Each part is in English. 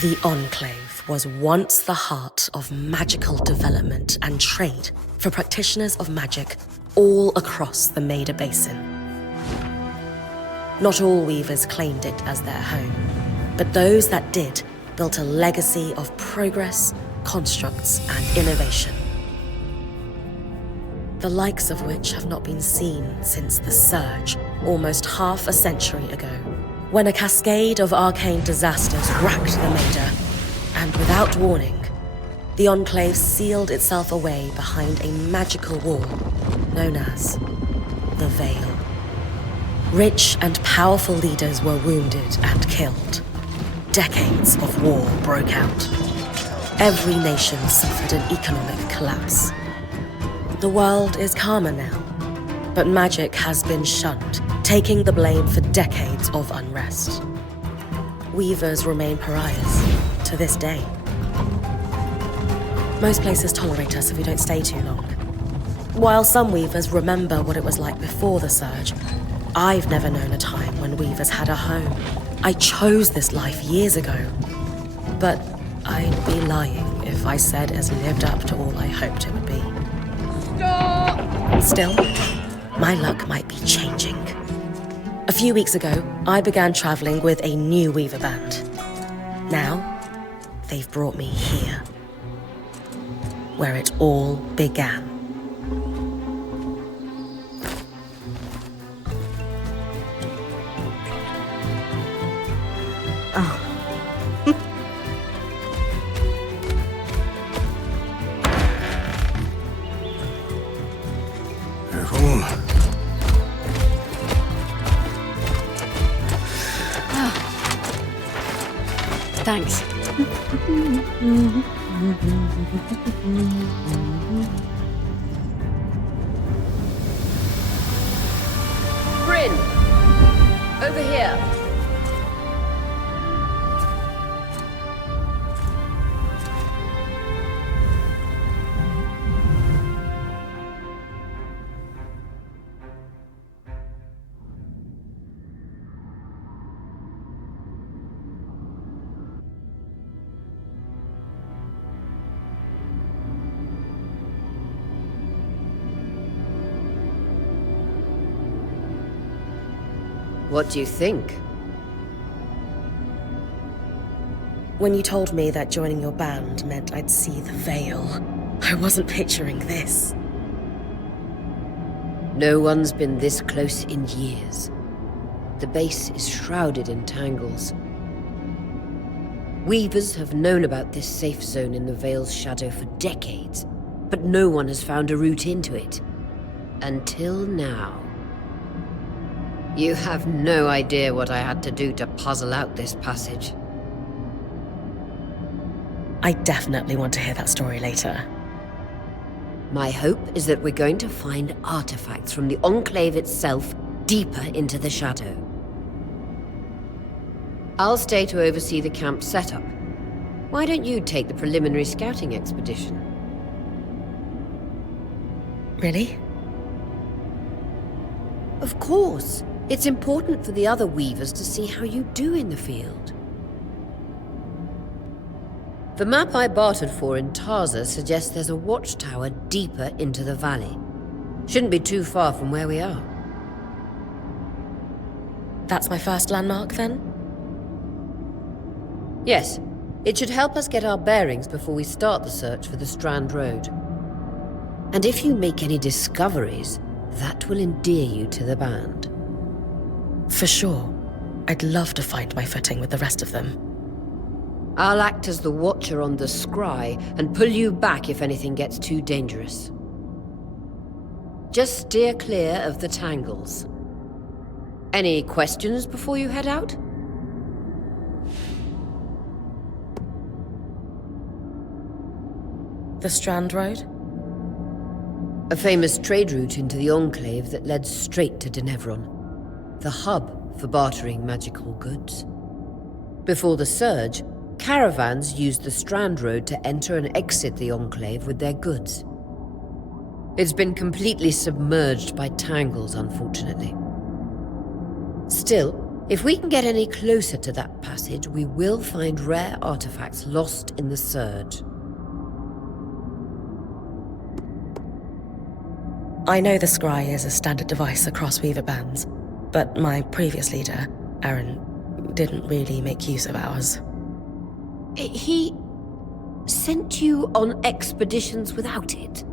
The Enclave was once the heart of magical development and trade for practitioners of magic all across the Maida Basin. Not all weavers claimed it as their home, but those that did built a legacy of progress, constructs, and innovation. The likes of which have not been seen since the Surge, almost half a century ago, when a cascade of arcane disasters racked the Maida, and without warning, the Enclave sealed itself away behind a magical wall known as the Veil. Rich and powerful leaders were wounded and killed. Decades of war broke out. Every nation suffered an economic collapse. The world is calmer now, but magic has been shunned, taking the blame for decades of unrest. Weavers remain pariahs to this day. Most places tolerate us if we don't stay too long. While some weavers remember what it was like before the Surge, I've never known a time when weavers had a home. I chose this life years ago, but I'd be lying if I said it's lived up to all I hoped it would be. Stop! Still, my luck might be changing. A few weeks ago, I began traveling with a new weaver band. Now, they've brought me here, where it all began. Oh. Careful. Thanks. Bryn! Over here. What do you think? When you told me that joining your band meant I'd see the Veil, I wasn't picturing this. No one's been this close in years. The base is shrouded in tangles. Weavers have known about this safe zone in the Veil's shadow for decades, but no one has found a route into it. Until now. You have no idea what I had to do to puzzle out this passage. I definitely want to hear that story later. My hope is that we're going to find artifacts from the Enclave itself deeper into the shadow. I'll stay to oversee the camp setup. Why don't you take the preliminary scouting expedition? Really? Of course. It's important for the other weavers to see how you do in the field. The map I bartered for in Tarza suggests there's a watchtower deeper into the valley. Shouldn't be too far from where we are. That's my first landmark, then? Yes. It should help us get our bearings before we start the search for the Strand Road. And if you make any discoveries, that will endear you to the band. For sure. I'd love to find my footing with the rest of them. I'll act as the watcher on the scry and pull you back if anything gets too dangerous. Just steer clear of the tangles. Any questions before you head out? The Strand Road? A famous trade route into the Enclave that led straight to Denevron. The hub for bartering magical goods. Before the Surge, caravans used the Strand Road to enter and exit the Enclave with their goods. It's been completely submerged by tangles, unfortunately. Still, If we can get any closer to that passage, we will find rare artifacts lost in the Surge. I know the scry is a standard device across Weaver bands, but my previous leader, Aaron, didn't really make use of ours. He sent you on expeditions without it?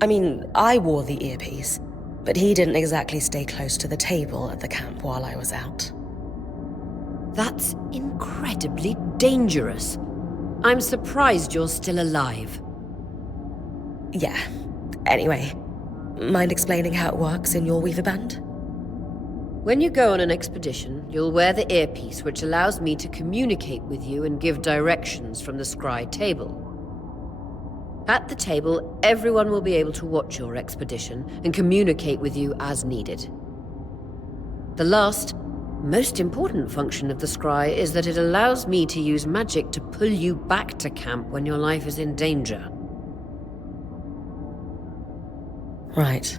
I mean, I wore the earpiece, but he didn't exactly stay close to the table at the camp while I was out. That's incredibly dangerous. I'm surprised you're still alive. Yeah. Anyway, mind explaining how it works in your Weaver band? When you go on an expedition, you'll wear the earpiece, which allows me to communicate with you and give directions from the scry table. At the table, everyone will be able to watch your expedition and communicate with you as needed. The last, most important function of the scry is that it allows me to use magic to pull you back to camp when your life is in danger. Right.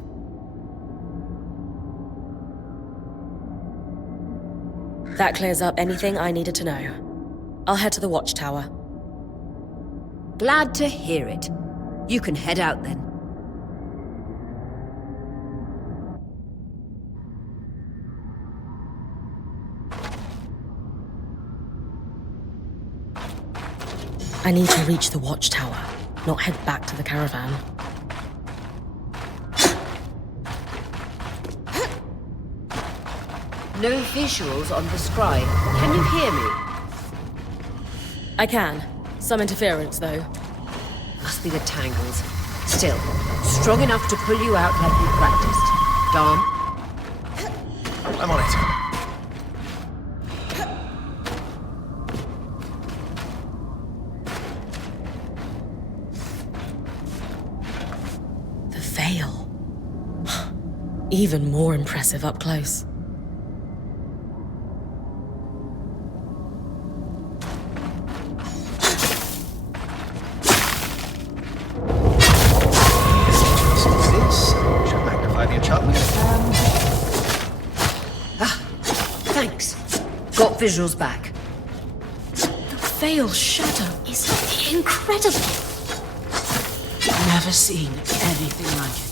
That clears up anything I needed to know. I'll head to the watchtower. Glad to hear it. You can head out then. I need to reach the watchtower, not head back to the caravan. No visuals on the scry. Can you hear me? I can. Some interference, though. Must be the tangles. Still, strong enough to pull you out like we practiced. Dom? I'm on it. The veil. Even more impressive up close. Got visuals back. The veil shadow is incredible. Never seen anything like it.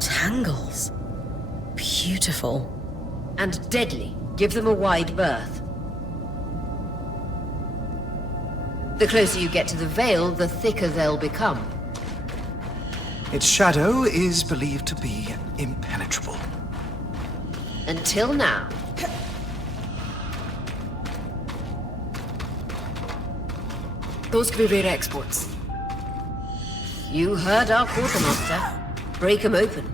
Tangles. Beautiful. And deadly. Give them a wide berth. The closer you get to the veil, the thicker they'll become. Its shadow is believed to be impenetrable. Until now. Those could be rare exports. You heard our quartermaster. Break them open.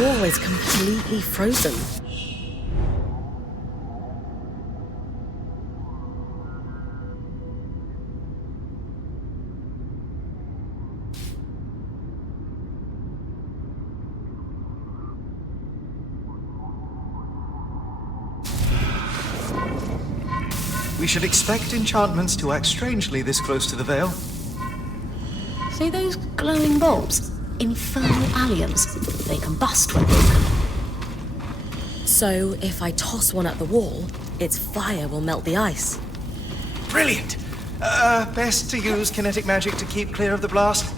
The wall is completely frozen. We should expect enchantments to act strangely this close to the veil. See those glowing bulbs? Infernal alliums. They combust when broken. So if I toss one at the wall, its fire will melt the ice. Brilliant! Best to use kinetic magic to keep clear of the blast.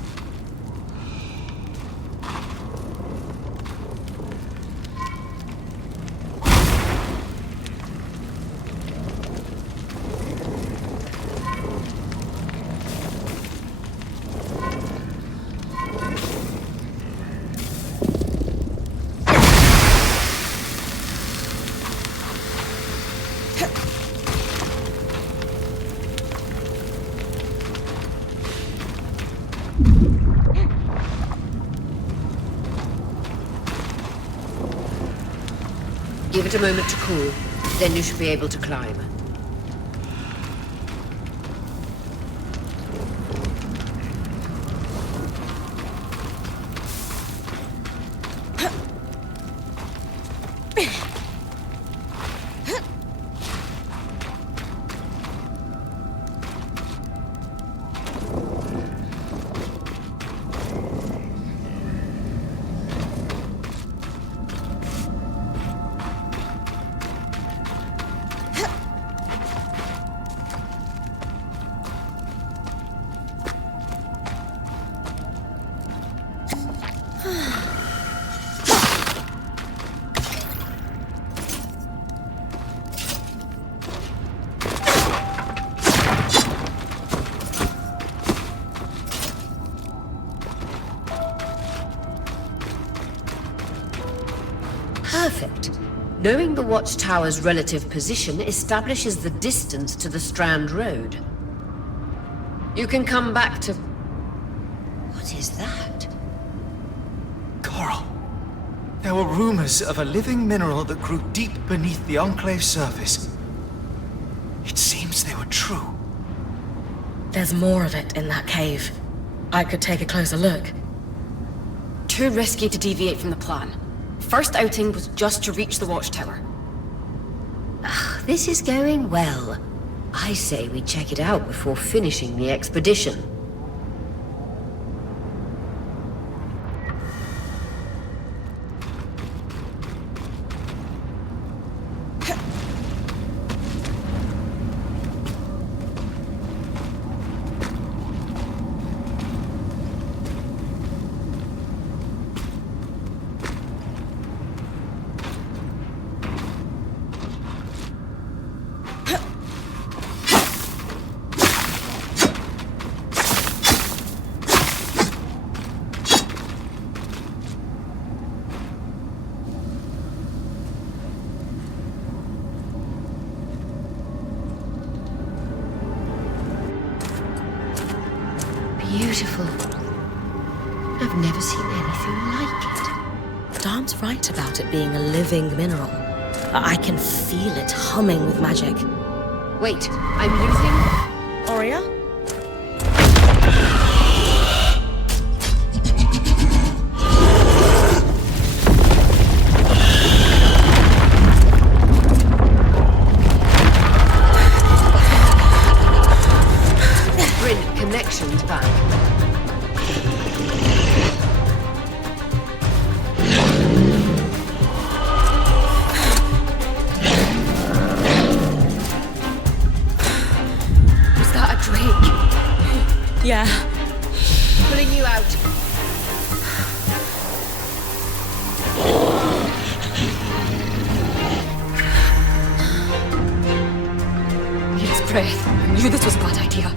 Give it a moment to cool, then you should be able to climb. Perfect. Knowing the watchtower's relative position establishes the distance to the Strand Road. You can come back to... What is that? Coral. There were rumors of a living mineral that grew deep beneath the Enclave's surface. It seems they were true. There's more of it in that cave. I could take a closer look. Too risky to deviate from the plan. First outing was just to reach the watchtower. This is going well. I say we check it out before finishing the expedition. Beautiful. I've never seen anything like it. Darm's right about it being a living mineral. I can feel it humming with magic. Wait, I'm losing... Aurea? Bryn, connections back. Yeah. Pulling you out. His breath. I knew this was a bad idea.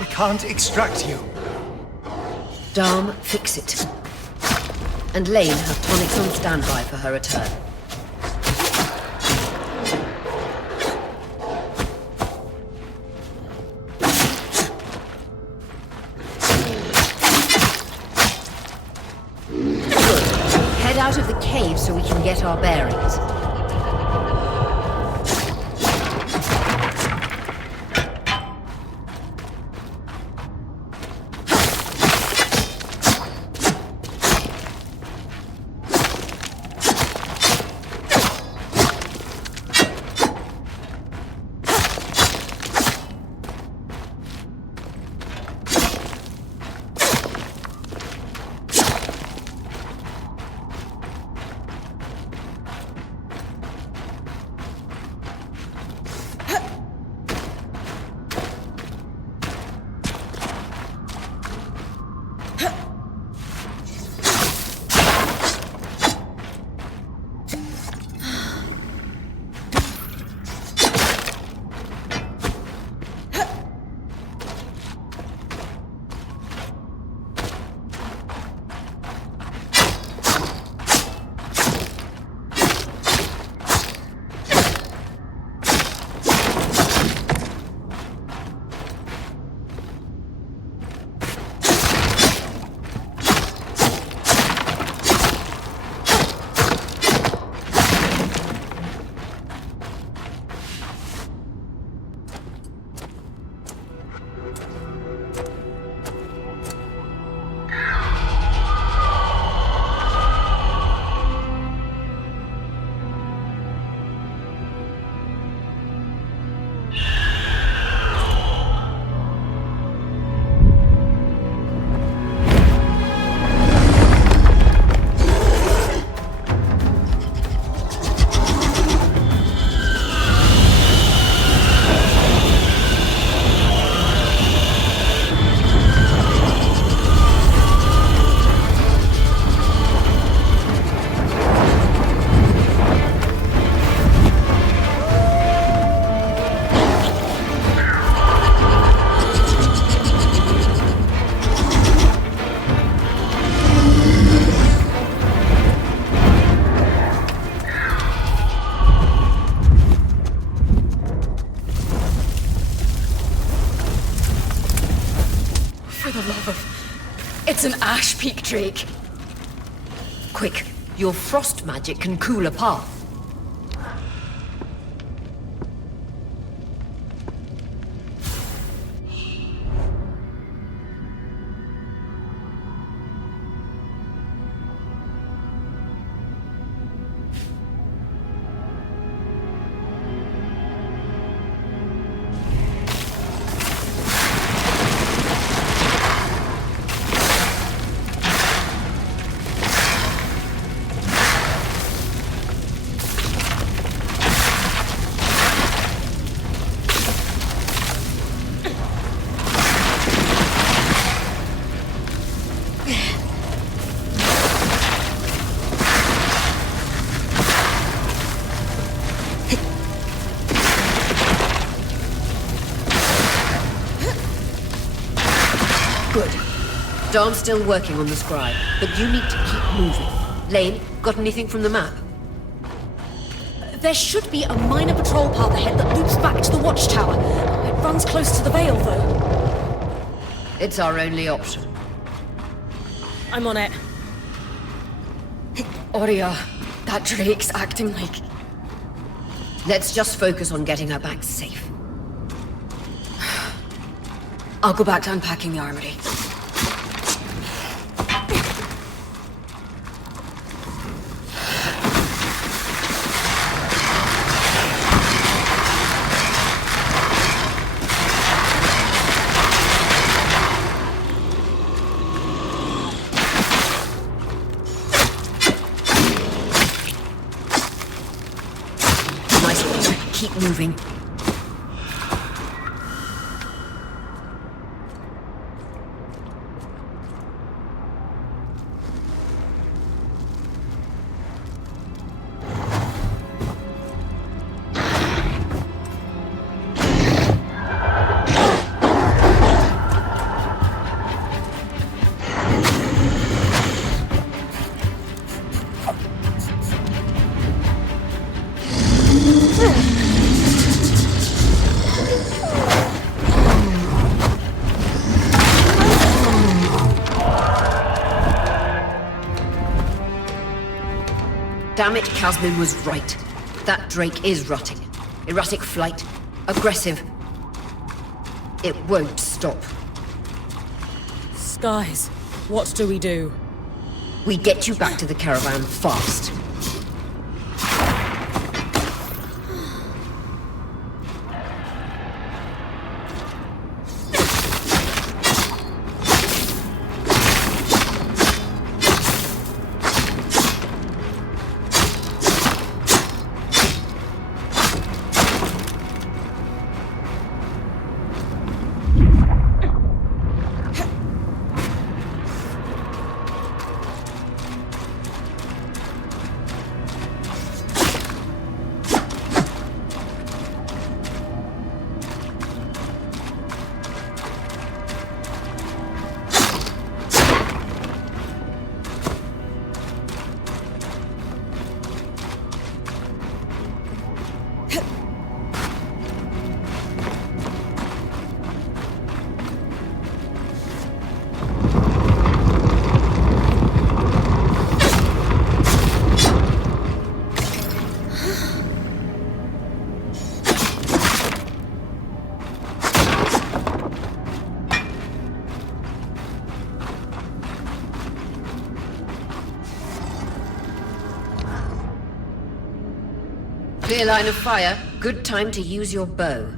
We can't extract you. Darm, fix it. And Lane have tonics on standby for her return. Out of the cave so we can get our bearings. love of... It's an ash peak drake. Quick, your frost magic can cool a path. Darm's still working on the scribe, but you need to keep moving. Lane, got anything from the map? There should be a minor patrol path ahead that loops back to the watchtower. It runs close to the Vale, though. It's our only option. I'm on it. Aurea, that drake's acting like... Let's just focus on getting her back safe. I'll go back to unpacking the armory. Keep moving. Damn it, Casmin was right. That drake is rotting. Erratic flight. Aggressive. It won't stop. Skies, what do we do? We get you back to the caravan fast. Clear line of fire. Good time to use your bow.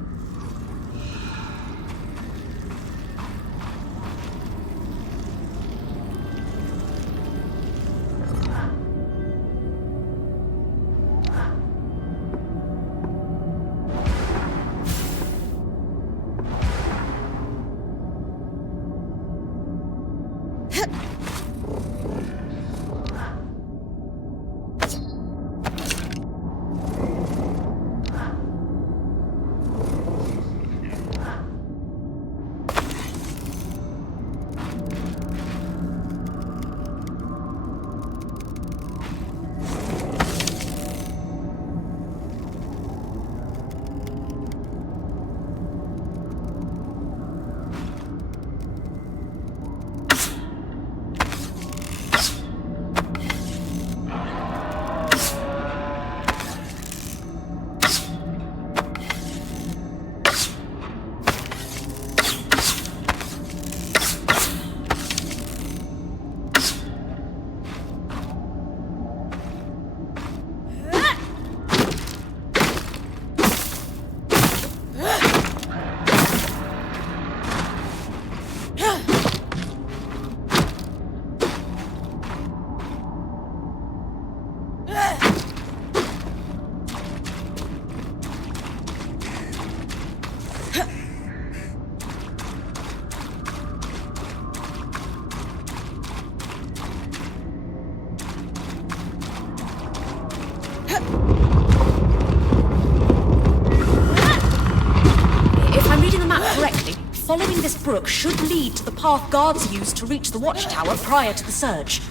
If I'm reading the map correctly, following this brook should lead to the path guards used to reach the watchtower prior to the surge.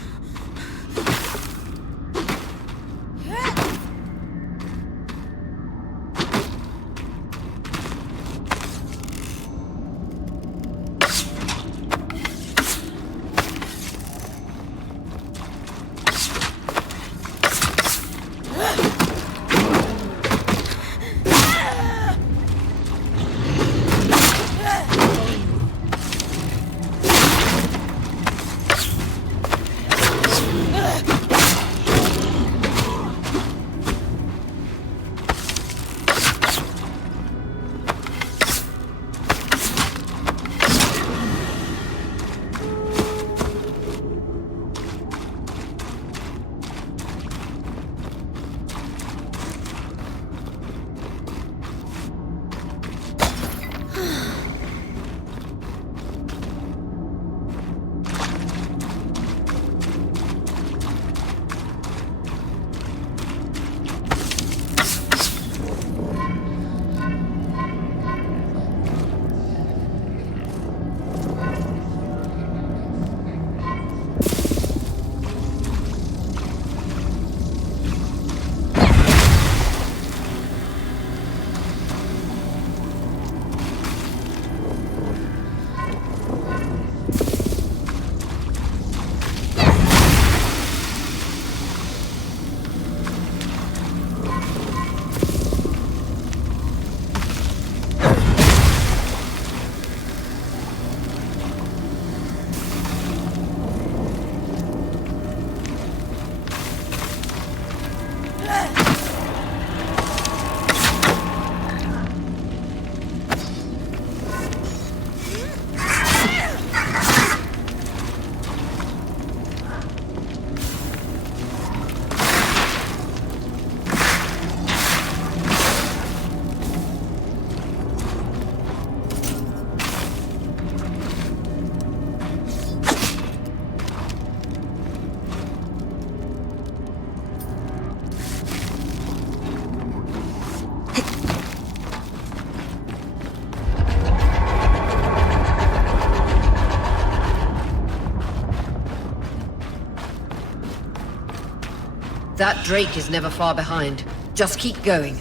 That Drake is never far behind. Just keep going.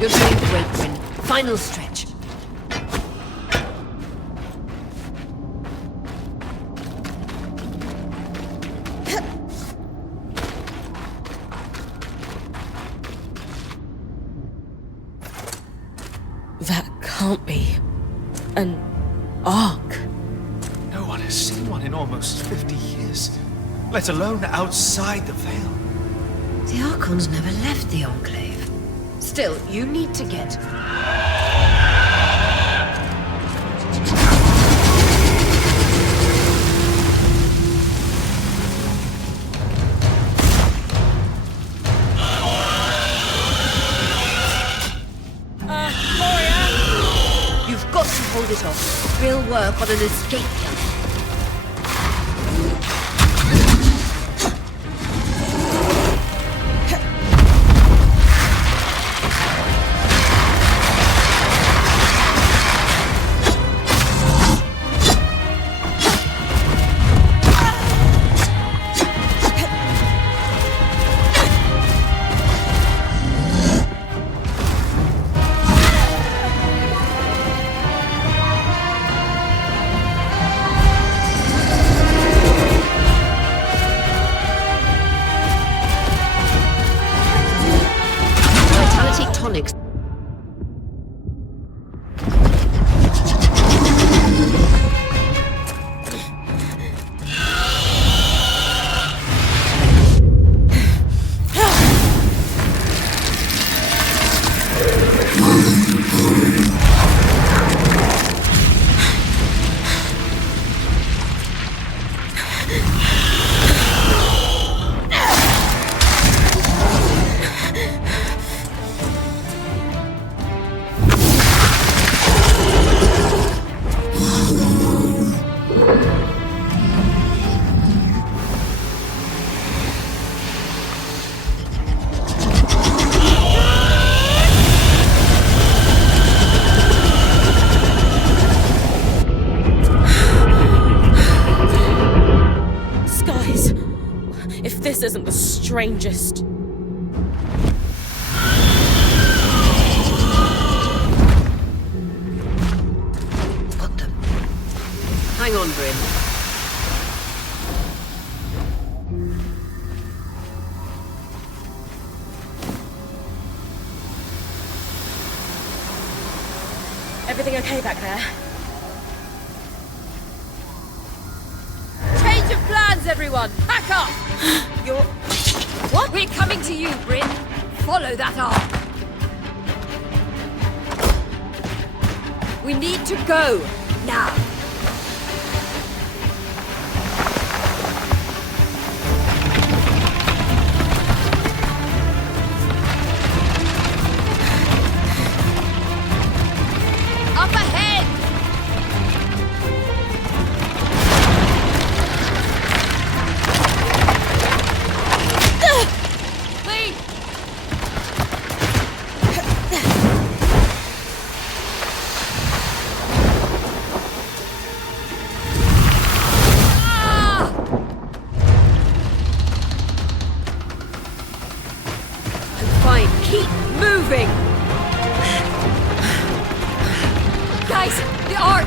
You're doing great, Bryn. Final stretch. That can't be an arc. No one has seen one in almost 50 years, let alone outside the Veil. The Archons never left the Enclave. Still, you need to get... You've got to hold it off. We'll work on an escape plan. tonics. This isn't the strangest. Got them. Hang on, Bryn. Everything okay back there? Change of plans, everyone! Back up! You're... What? We're coming to you, Bryn. Follow that arc. We need to go. Now. Up ahead! Keep moving! Guys, the arc!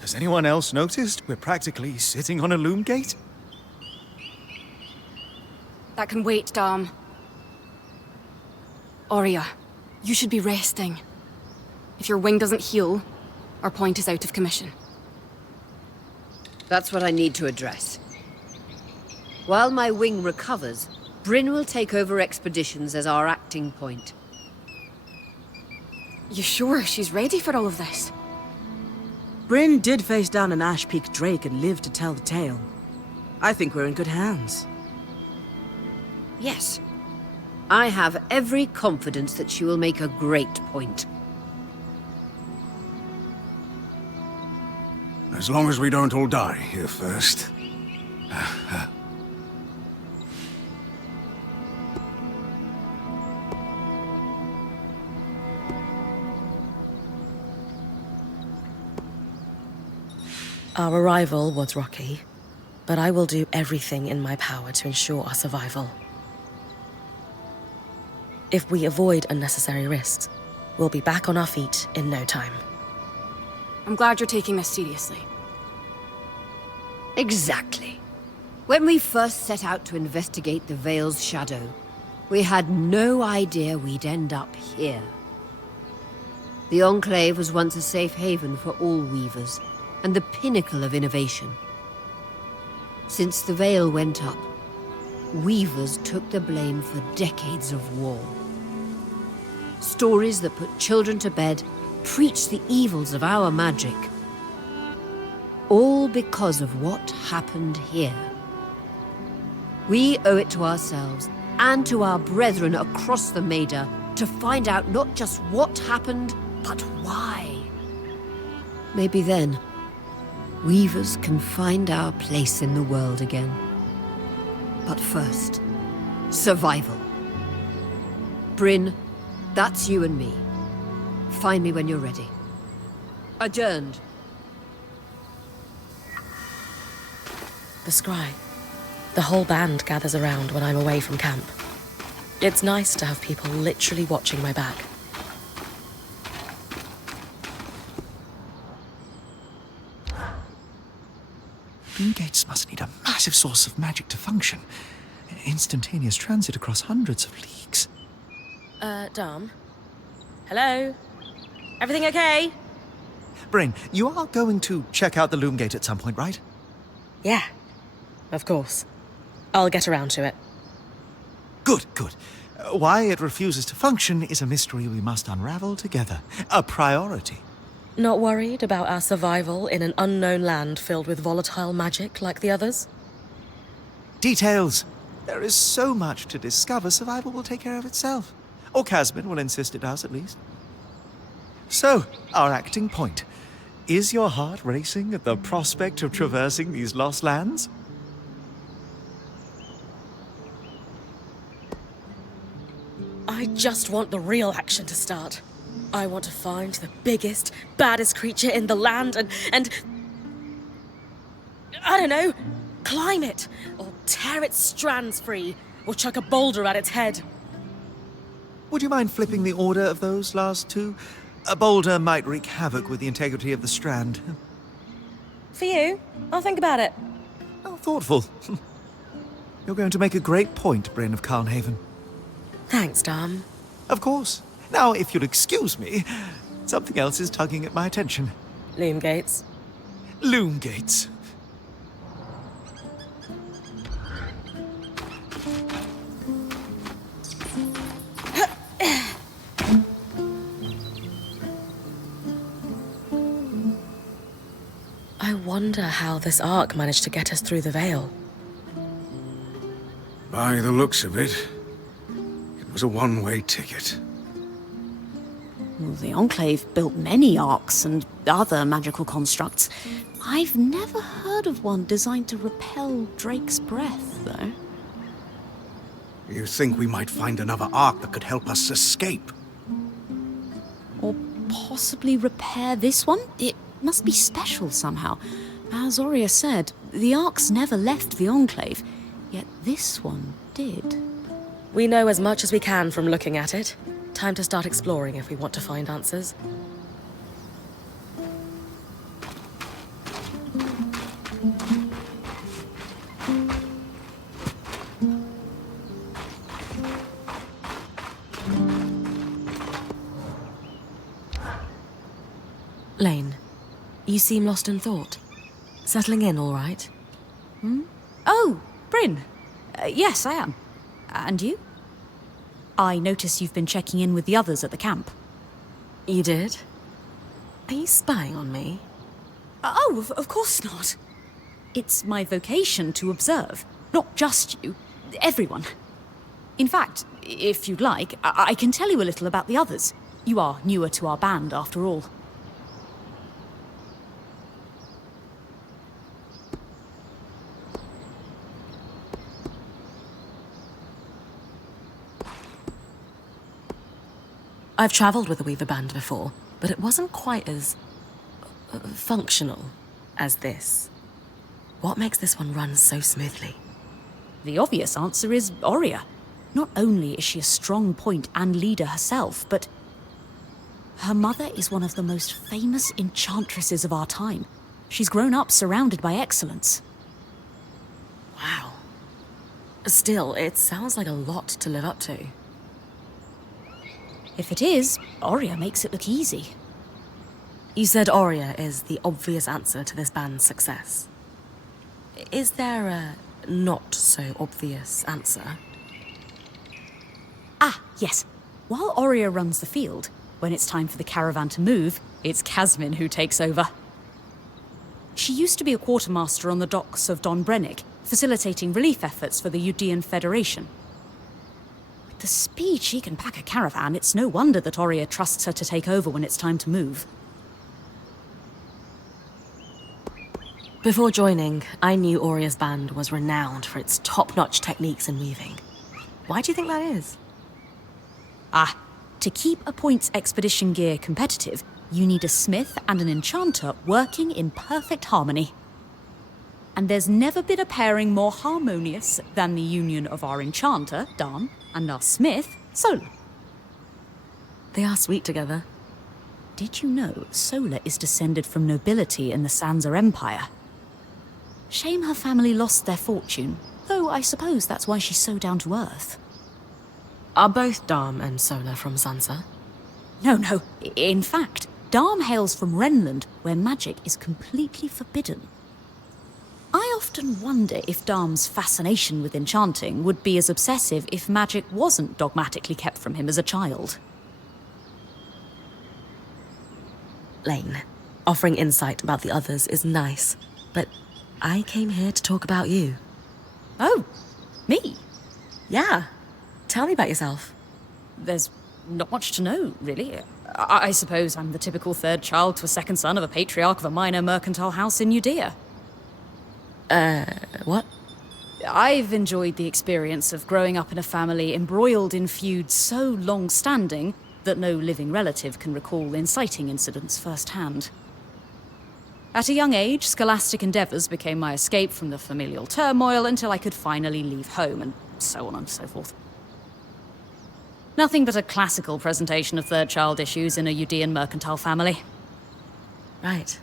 Has anyone else noticed we're practically sitting on a loom gate? That can wait, Dom. Aurea, you should be resting. If your wing doesn't heal, our point is out of commission. That's what I need to address. While my wing recovers, Bryn will take over expeditions as our acting point. You sure she's ready for all of this? Bryn did face down an Ash Peak Drake and lived to tell the tale. I think we're in good hands. Yes. I have every confidence that she will make a great point. As long as we don't all die here first. Our arrival was rocky, but I will do everything in my power to ensure our survival. If we avoid unnecessary risks, we'll be back on our feet in no time. I'm glad you're taking this seriously. Exactly. When we first set out to investigate the Vale's shadow, we had no idea we'd end up here. The Enclave was once a safe haven for all weavers, and the pinnacle of innovation. Since the Veil went up, weavers took the blame for decades of war. Stories that put children to bed preached the evils of our magic. All because of what happened here. We owe it to ourselves and to our brethren across the Maida to find out not just what happened, but why. Maybe then, weavers can find our place in the world again. But first, survival. Bryn, that's you and me. Find me when you're ready. Adjourned. The scry. The whole band gathers around when I'm away from camp. It's nice to have people literally watching my back. Loom gates must need a massive source of magic to function. Instantaneous transit across hundreds of leagues. Dom? Hello? Everything okay? Bryn, you are going to check out the loom gate at some point, right? Yeah, of course. I'll get around to it. Good, good. Why it refuses to function is a mystery we must unravel together. A priority. Not worried about our survival in an unknown land filled with volatile magic like the others? Details. There is so much to discover, survival will take care of itself. Or Casbin will insist it does, at least. So, our acting point. Is your heart racing at the prospect of traversing these lost lands? I just want the real action to start. I want to find the biggest, baddest creature in the land and I don't know, climb it, or tear its strands free, or chuck a boulder at its head. Would you mind flipping the order of those last two? A boulder might wreak havoc with the integrity of the strand. For you, I'll think about it. Oh, thoughtful. You're going to make a great point, Bryn of Carnhaven. Thanks, Dom. Of course. Now, if you'll excuse me, something else is tugging at my attention. Loom gates. Loom gates. I wonder how this arc managed to get us through the Veil. By the looks of it, it was a one-way ticket. Well, the Enclave built many arcs and other magical constructs. I've never heard of one designed to repel Drake's breath, though. You think we might find another arc that could help us escape? Or possibly repair this one? It must be special somehow. As Aurea said, the arcs never left the Enclave, yet this one did. We know as much as we can from looking at it. Time to start exploring if we want to find answers. Lane, you seem lost in thought. Settling in all right? Oh, Bryn. Yes, I am. And you? I notice you've been checking in with the others at the camp. You did? Are you spying on me? Oh, of course not. It's my vocation to observe. Not just you. Everyone. In fact, if you'd like, I can tell you a little about the others. You are newer to our band, after all. I've travelled with a Weaver band before, but it wasn't quite as functional as this. What makes this one run so smoothly? The obvious answer is Aurea. Not only is she a strong point and leader herself, but her mother is one of the most famous enchantresses of our time. She's grown up surrounded by excellence. Wow. Still, it sounds like a lot to live up to. If it is, Aurea makes it look easy. You said Aurea is the obvious answer to this band's success. Is there a not-so-obvious answer? Ah, yes. While Aurea runs the field, when it's time for the caravan to move, it's Casmin who takes over. She used to be a quartermaster on the docks of Don Brennick, facilitating relief efforts for the Udean Federation. With the speed she can pack a caravan, it's no wonder that Aurea trusts her to take over when it's time to move. Before joining, I knew Aurea's band was renowned for its top-notch techniques in weaving. Why do you think that is? Ah, to keep a points expedition gear competitive, you need a smith and an enchanter working in perfect harmony. And there's never been a pairing more harmonious than the union of our enchanter, Dan, and our smith, Sola. They are sweet together. Did you know Sola is descended from nobility in the Sansa Empire? Shame her family lost their fortune, though I suppose that's why she's so down to earth. Are both Darm and Sola from Sansa? No. In fact, Darm hails from Renland, where magic is completely forbidden. I often wonder if Darm's fascination with enchanting would be as obsessive if magic wasn't dogmatically kept from him as a child. Lane, offering insight about the others is nice, but I came here to talk about you. Oh, me? Yeah. Tell me about yourself. There's not much to know, really. I suppose I'm the typical third child to a second son of a patriarch of a minor mercantile house in Judea. What? I've enjoyed the experience of growing up in a family embroiled in feuds so long-standing that no living relative can recall inciting incidents firsthand. At a young age, scholastic endeavours became my escape from the familial turmoil until I could finally leave home, and so on and so forth. Nothing but a classical presentation of third child issues in a Udean mercantile family. Right.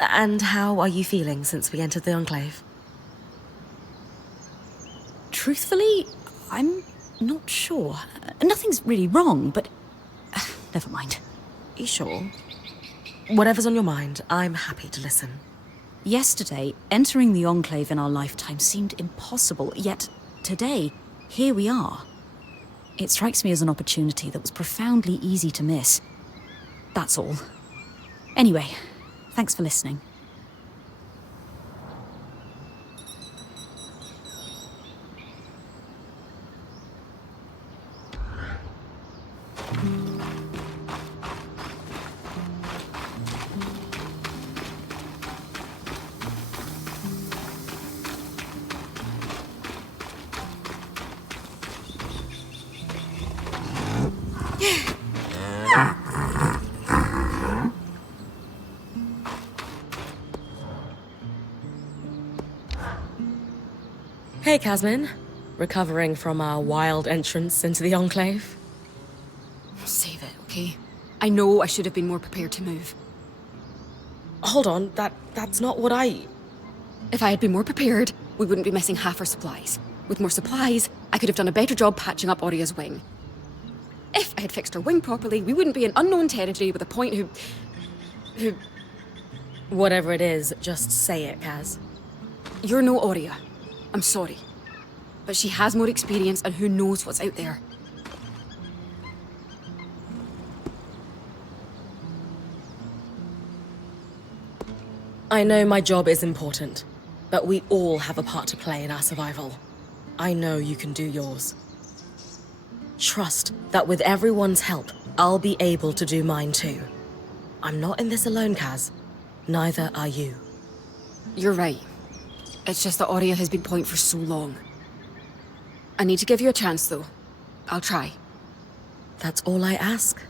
And how are you feeling since we entered the Enclave? Truthfully, I'm not sure. Nothing's really wrong, but never mind. You sure? Whatever's on your mind, I'm happy to listen. Yesterday, entering the Enclave in our lifetime seemed impossible, yet today, here we are. It strikes me as an opportunity that was profoundly easy to miss. That's all. Anyway, thanks for listening. Hey, Casmin. Recovering from our wild entrance into the Enclave? Save it, okay? I know I should have been more prepared to move. Hold on, that's not what I... If I had been more prepared, we wouldn't be missing half our supplies. With more supplies, I could have done a better job patching up Aurea's wing. If I had fixed her wing properly, we wouldn't be in unknown territory with a point who... Whatever it is, just say it, Kaz. You're no Aurea. I'm sorry. but she has more experience and who knows what's out there. I know my job is important, but we all have a part to play in our survival. I know you can do yours. Trust that with everyone's help, I'll be able to do mine too. I'm not in this alone, Kaz. Neither are you. You're right. It's just that Aurea has been point for so long. I need to give you a chance, though. I'll try. That's all I ask.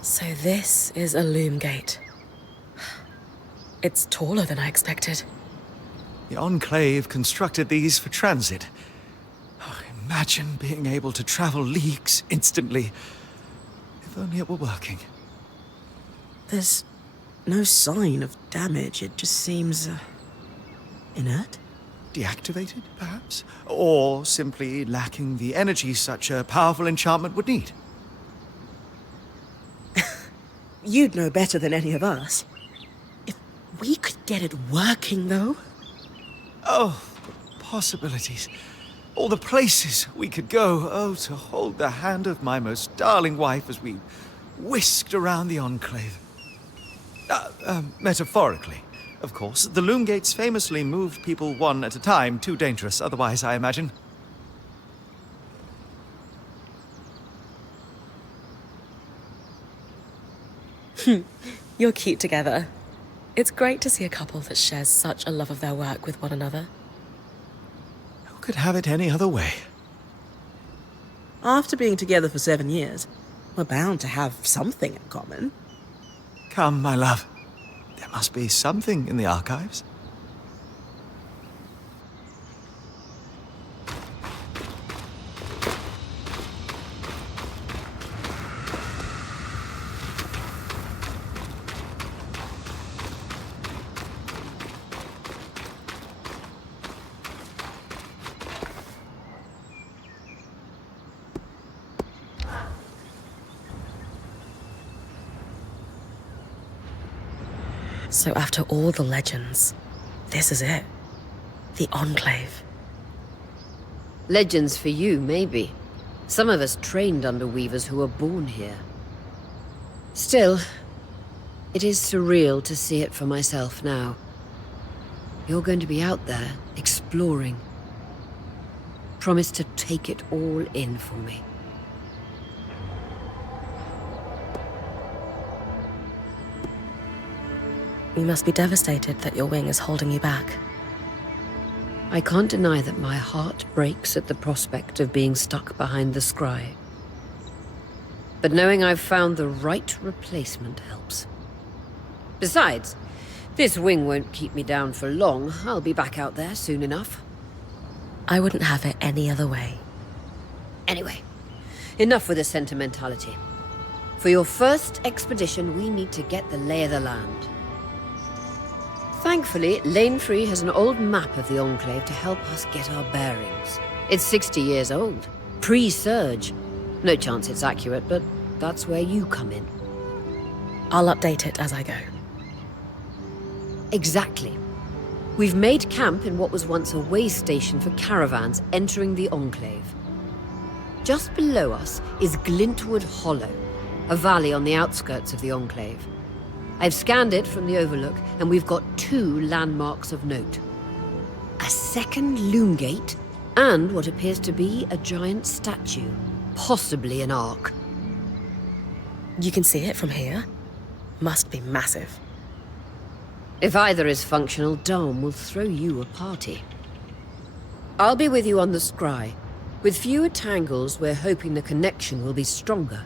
So this is a loom gate. It's taller than I expected. The Enclave constructed these for transit. Oh, imagine being able to travel leagues instantly. If only it were working. There's no sign of damage. It just seems inert. Deactivated, perhaps? Or simply lacking the energy such a powerful enchantment would need. You'd know better than any of us. If we could get it working, though. Oh, the possibilities. All the places we could go. Oh, to hold the hand of my most darling wife as we whisked around the Enclave. Metaphorically, of course. The loom gates famously moved people one at a time. Too dangerous otherwise, I imagine. You're cute together. It's great to see a couple that shares such a love of their work with one another. Who could have it any other way? After being together for 7 years, we're bound to have something in common. Come, my love. There must be something in the archives. So after all the legends, this is it. The Enclave. Legends for you, maybe. Some of us trained under weavers who were born here. Still, it is surreal to see it for myself now. You're going to be out there, exploring. Promise to take it all in for me. You must be devastated that your wing is holding you back. I can't deny that my heart breaks at the prospect of being stuck behind the scry. But knowing I've found the right replacement helps. Besides, this wing won't keep me down for long. I'll be back out there soon enough. I wouldn't have it any other way. Anyway, enough with the sentimentality. For your first expedition, we need to get the lay of the land. Thankfully, Lanefree has an old map of the Enclave to help us get our bearings. It's 60 years old, pre-Surge. No chance it's accurate, but that's where you come in. I'll update it as I go. Exactly. We've made camp in what was once a way station for caravans entering the Enclave. Just below us is Glintwood Hollow, a valley on the outskirts of the Enclave. I've scanned it from the Overlook, and we've got 2 landmarks of note. A second loom gate, and what appears to be a giant statue, possibly an ark. You can see it from here? Must be massive. If either is functional, Dom will throw you a party. I'll be with you on the scry. With fewer tangles, we're hoping the connection will be stronger.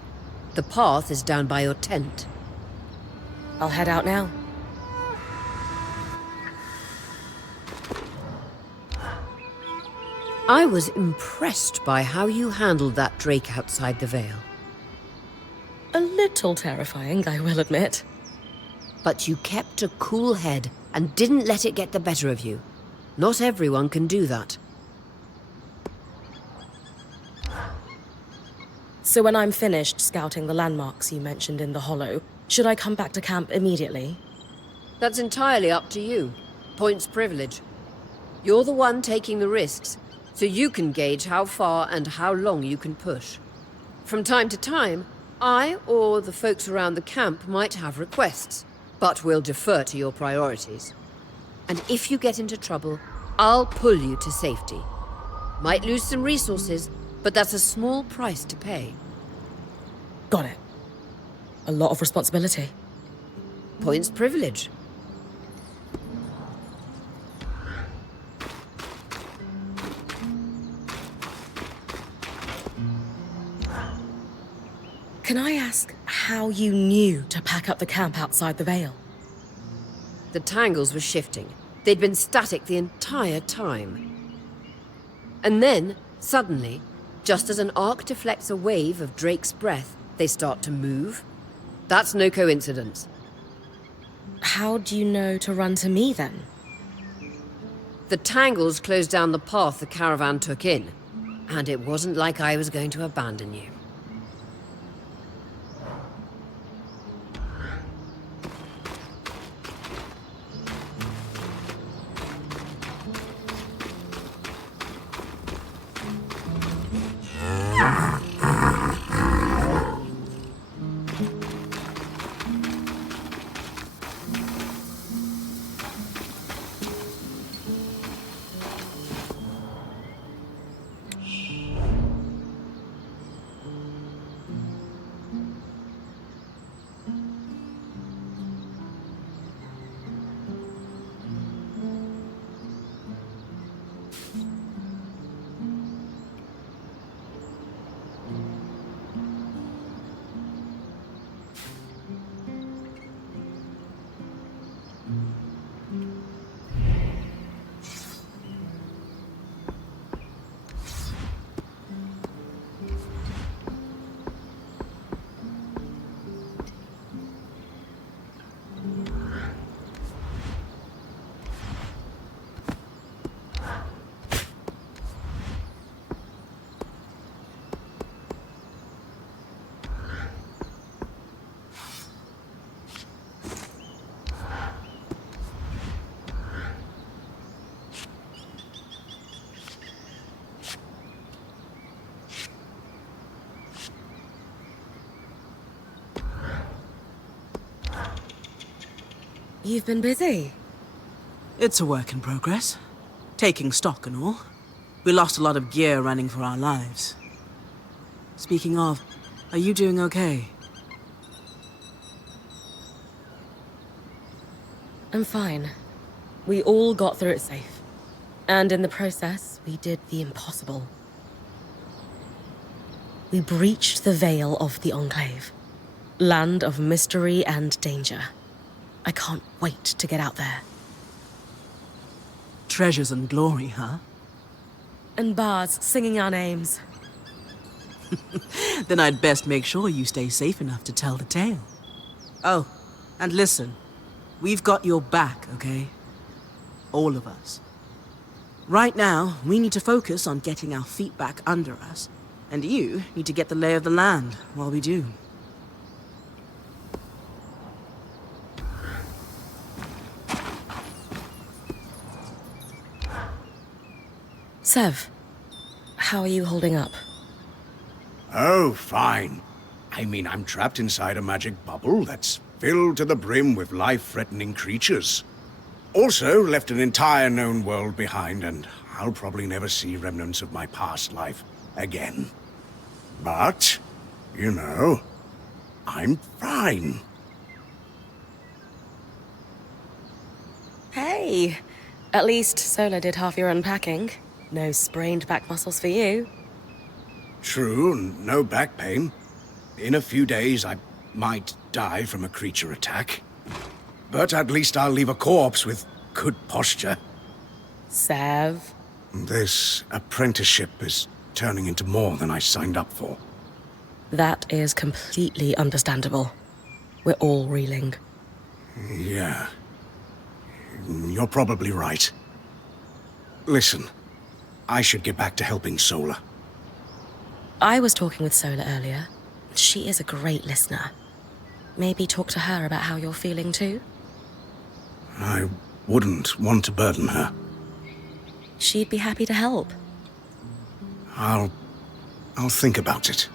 The path is down by your tent. I'll head out now. I was impressed by how you handled that drake outside the Vale. A little terrifying, I will admit. But you kept a cool head and didn't let it get the better of you. Not everyone can do that. So when I'm finished scouting the landmarks you mentioned in the Hollow, should I come back to camp immediately? That's entirely up to you. Points privilege. You're the one taking the risks, so you can gauge how far and how long you can push. From time to time, I or the folks around the camp might have requests, but we'll defer to your priorities. And if you get into trouble, I'll pull you to safety. Might lose some resources, but that's a small price to pay. Got it. A lot of responsibility. Points privilege. Can I ask how you knew to pack up the camp outside the Vale? The tangles were shifting. They'd been static the entire time. And then, suddenly, just as an arc deflects a wave of Drake's breath, they start to move. That's no coincidence. How do you know to run to me, then? The tangles closed down the path the caravan took in, and it wasn't like I was going to abandon you. You've been busy. It's a work in progress. Taking stock and all. We lost a lot of gear running for our lives. Speaking of, are you doing okay? I'm fine. We all got through it safe. And in the process, we did the impossible. We breached the veil of the Enclave. Land of mystery and danger. I can't wait to get out there. Treasures and glory, huh? And bards singing our names. Then I'd best make sure you stay safe enough to tell the tale. Oh, and listen. We've got your back, okay? All of us. Right now, we need to focus on getting our feet back under us. And you need to get the lay of the land while we do. Sev, how are you holding up? Oh, fine. I mean, I'm trapped inside a magic bubble that's filled to the brim with life-threatening creatures. Also, left an entire known world behind, and I'll probably never see remnants of my past life again. But, you know, I'm fine. Hey, at least Sola did half your unpacking. No sprained back muscles for you. True, no back pain. In a few days, I might die from a creature attack. But at least I'll leave a corpse with good posture. Sev. This apprenticeship is turning into more than I signed up for. That is completely understandable. We're all reeling. Yeah. You're probably right. Listen, I should get back to helping Sola. I was talking with Sola earlier. She is a great listener. Maybe talk to her about how you're feeling too? I wouldn't want to burden her. She'd be happy to help. I'll think about it.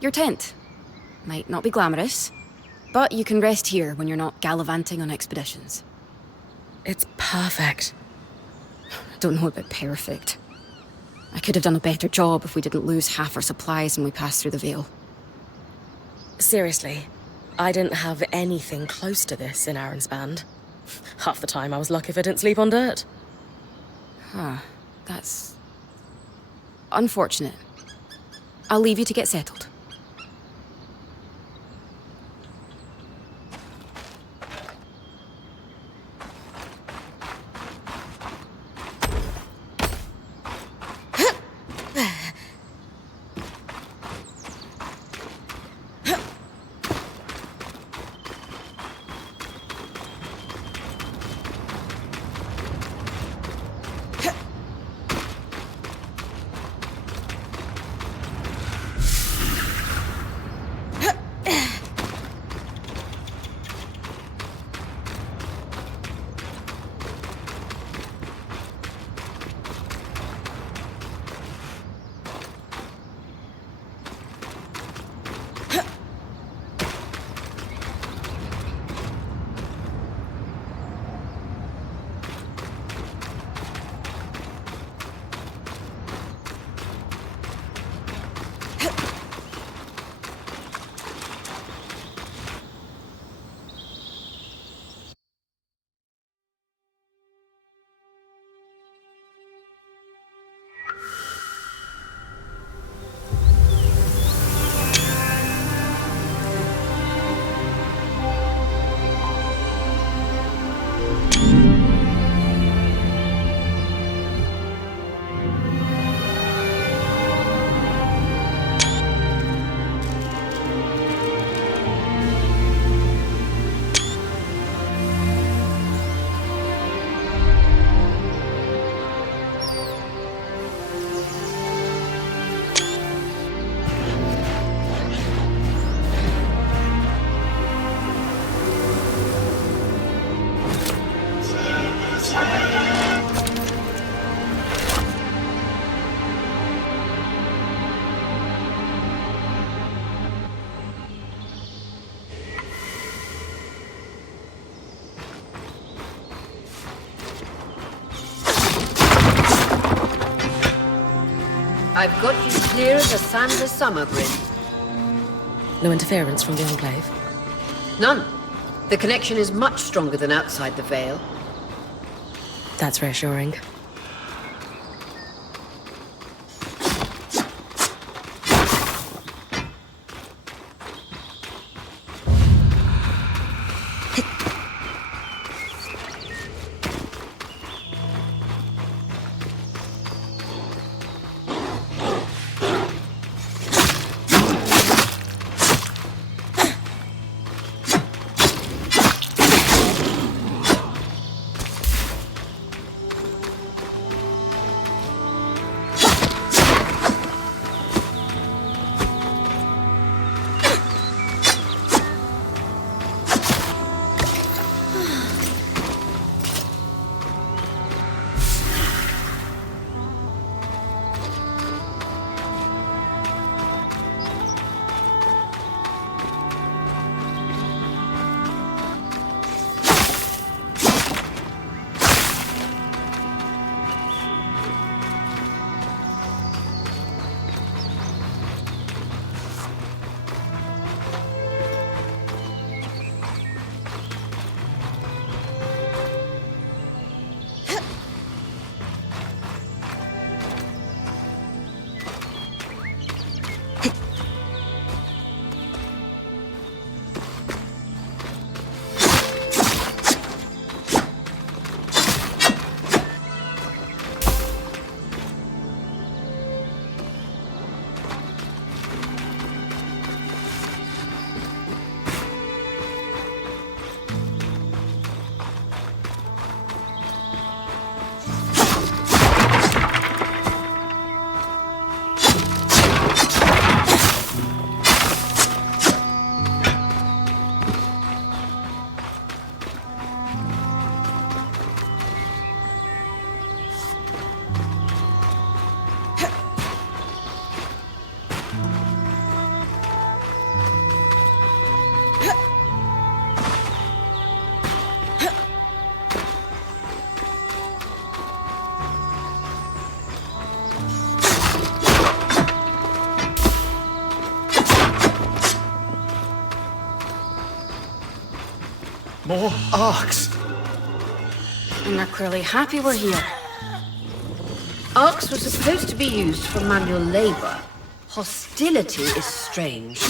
Your tent. Might not be glamorous, but you can rest here when you're not gallivanting on expeditions. It's perfect. Don't know about perfect. I could have done a better job if we didn't lose half our supplies when we passed through the Veil. Seriously, I didn't have anything close to this in Aaron's band. Half the time I was lucky if I didn't sleep on dirt. Huh. That's unfortunate. I'll leave you to get settled. I've got you clear as a sand of summer, Bryn. No interference from the Enclave? None. The connection is much stronger than outside the Veil. That's reassuring. More arcs. And they're clearly happy we're here. Arcs were supposed to be used for manual labor. Hostility is strange.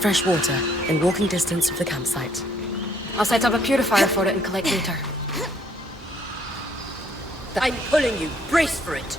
Fresh water in walking distance of the campsite. I'll set up a purifier for it and collect later. I'm pulling you. Brace for it.